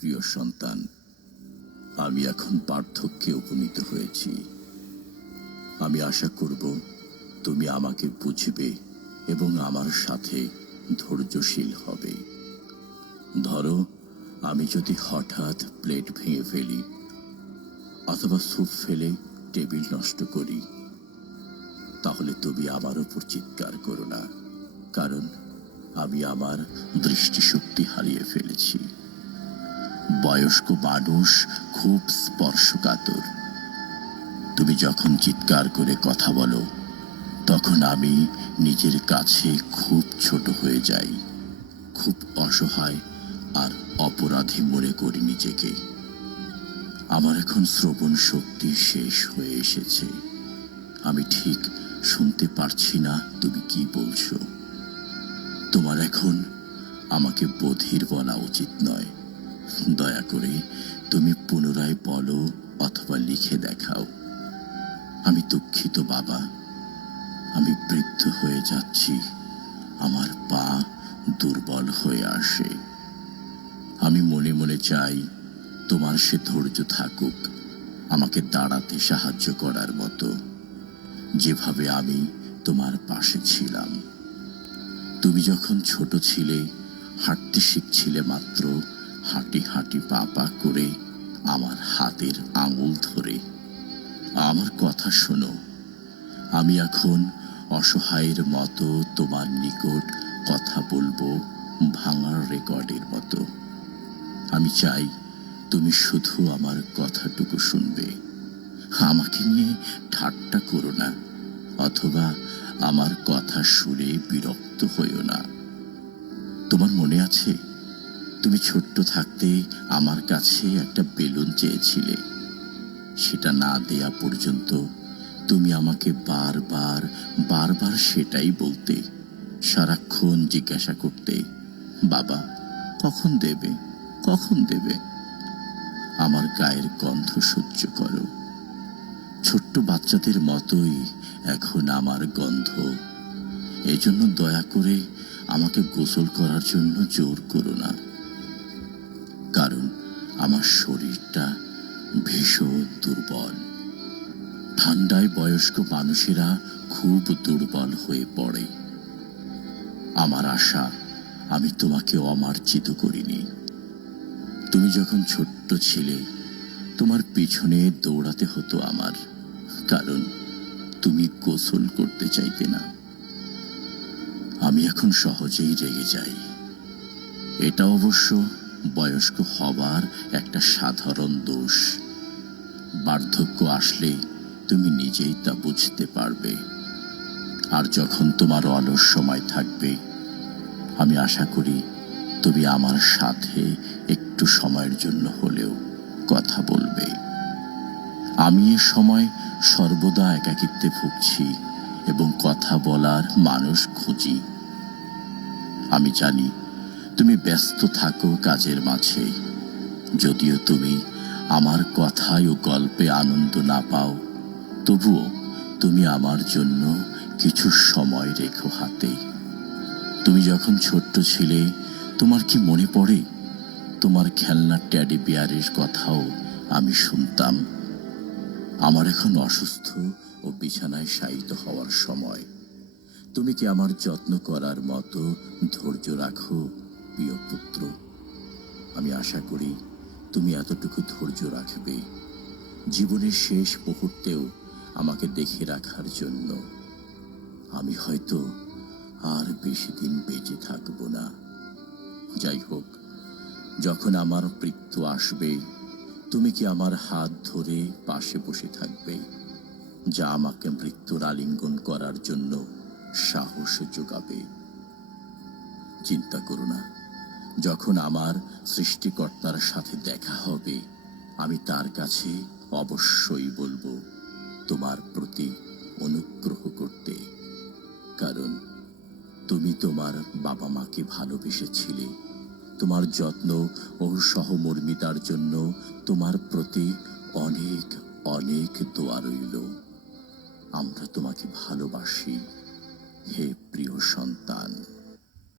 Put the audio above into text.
প্রিয় সন্তান, আমি এখন পার্থক্যে উপনীত হয়েছি। আমি আশা করব তুমি আমাকে বুঝবে এবং আমার সাথে ধৈর্যশীল হবে। ধরো, আমি যদি হঠাৎ প্লেট ভেঙে ফেলি অথবা স্যুপ ফেলে টেবিল নষ্ট করি, তাহলে তুমি আমার উপর চিৎকার করো না, কারণ আমি আমার দৃষ্টিশক্তি হারিয়ে ফেলেছি। বয়স্ক মানুষ খুব স্পর্শকাতর। তুমি যখন চিৎকার করে কথা বলো, তখন আমি নিজের কাছে খুব ছোট হয়ে যাই, খুব অসহায় আর অপরাধী মনে করি নিজেকে। আমার এখন শ্রবণ শক্তি শেষ হয়ে এসেছে। আমি ঠিক শুনতে পারছি না তুমি কি বলছো। তোমার এখন আমাকে বধির বলা উচিত নয়। দয়া করে তুমি পুনরায় বলো অথবা লিখে দেখাও। আমি দুঃখিত বাবা, আমি বৃদ্ধ হয়ে যাচ্ছি। আমার পা দুর্বল হয়ে আসে। আমি মনে মনে চাই তোমার সে ধৈর্য থাকুক, আমাকে দাঁড়াতে সাহায্য করার মতো, যেভাবে আমি তোমার পাশে ছিলাম। তুমি যখন ছোট ছিলে, হাঁটতে শিখছিলে মাত্র, হাঁটি হাঁটি পা পা করে আমার হাতের আঙুল ধরে। আমার কথা শোনো, আমি এখন অসহায়ের মতো তোমার নিকট কথা বলবো, ভাঙার রেকর্ডের মতো। আমি চাই তুমি শুধু আমার কথাটুকু শুনবে। আমাকে নিয়ে ঠাট্টা করো না, অথবা আমার কথা শুনে বিরক্ত হইও না। তোমার মনে আছে, তুমি ছোট্ট থাকতে আমার কাছে একটা বেলুন চেয়েছিলে। সেটা না দেয়া পর্যন্ত তুমি আমাকে বারবার বারবার সেটাই বলতে। সারাক্ষণ জিজ্ঞাসা করতে, বাবা কখন দেবে, কখন দেবে। আমার গায়ের গন্ধ সহ্য করো। ছোট্ট বাচ্চাদের মতোই এখন আমার গন্ধ। এজন্য দয়া করে আমাকে গোসল করার জন্য জোর করো না, কারণ আমার শরীরটা ভীষণ দুর্বল। ঠান্ডায় বয়স্ক মানুষেরা খুব দুর্বল হয়ে পড়ে। আমার আশা আমি তোমাকে অমার্জিত করিনি। তুমি যখন ছোট্ট ছিলে, তোমার পিছনে দৌড়াতে হতো আমার, কারণ তুমি গোসল করতে চাইতে না। আমি এখন সহজেই রেগে যাই। এটা অবশ্য বয়স্ক হবার একটা সাধারণ দোষ। বার্ধক্য আসলে তুমি নিজেই তা বুঝতে পারবে। আর যখন তোমার অলস সময় থাকবে, আমি আশা করি তুমি আমার সাথে একটু সময়ের জন্য হলেও কথা বলবে। আমি এ সময় সর্বদা একাকিত্বে ভুগছি এবং কথা বলার মানুষ খুঁজি। আমি জানি তুমি ব্যস্ত থাকো কাজের মাঝে। যদিও তুমি আমার কথায় ও গল্পে আনন্দ না পাও, তবুও তুমি আমার জন্য কিছু সময় রেখো হাতে। তুমি যখন ছোট্ট ছিলে, তোমার কি মনে পড়ে, তোমার খেলনার ট্যাডি বিয়ারের কথাও আমি শুনতাম। আমার এখন অসুস্থ ও বিছানায় শায়িত হওয়ার সময়। তুমি কি আমার যত্ন করার মতো ধৈর্য রাখো, প্রিয় পুত্র? আমি আশা করি তুমি এতটুকু ধৈর্য রাখবে জীবনের শেষ মুহূর্তেও আমাকে দেখে রাখার জন্য। আমি হয়তো আর বেশি দিন বেঁচে থাকবো না। যাই হোক, যখন আমার মৃত্যু আসবে, তুমি কি আমার হাত ধরে পাশে বসে থাকবে, যা আমাকে মৃত্যুর আলিঙ্গন করার জন্য সাহস যোগাবে? চিন্তা করো না, যখন আমার সৃষ্টিকর্তার সাথে দেখা হবে, আমি তার কাছে অবশ্যই বলবো তোমার প্রতি অনুগ্রহ করতে, কারণ তুমি তোমার বাবা মাকে ভালোবেসেছিলে। তোমার যত্ন ও সহমর্মিতার জন্য তোমার প্রতি অনেক অনেক দোয়া রইল। আমরা তোমাকে ভালোবাসি, হে প্রিয় সন্তান।